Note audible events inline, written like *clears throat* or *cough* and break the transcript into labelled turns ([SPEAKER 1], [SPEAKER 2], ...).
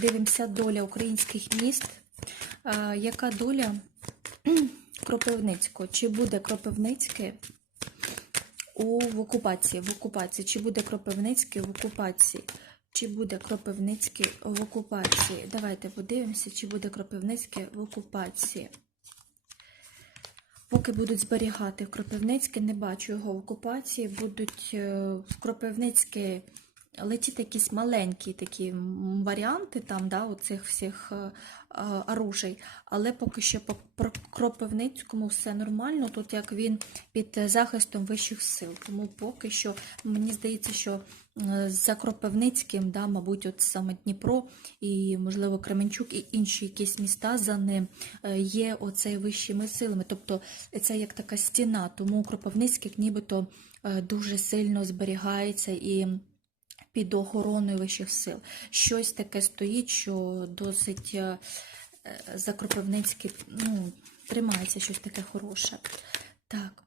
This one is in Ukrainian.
[SPEAKER 1] Дивимося доля українських міст. Е, Яка доля *clears throat* Кропивницького? Чи буде Кропивницьке у в окупації? В окупації? Чи буде Кропивницький в окупації? Чи буде Кропивницький в окупації? Давайте подивимося, чи буде Кропивницький в окупації. Поки будуть зберігати Кропивницьке, не бачу його в окупації. Будуть е, в Кропивницьке летіти якісь маленькі такі варіанти там, да, оцих всіх е, е, оружей. Але поки що по Кропивницькому все нормально. Тут як він під захистом вищих сил. Тому поки що мені здається, що за Кропивницьким, да, мабуть, от саме Дніпро і, можливо, Кременчук і інші якісь міста за ним е, є оцей вищими силами. Тобто це як така стіна, тому Кропивницький нібито дуже сильно зберігається і під охороною вищих сил. Щось таке стоїть, що досить е, е, за Кропивницький ну, тримається щось таке хороше. Так.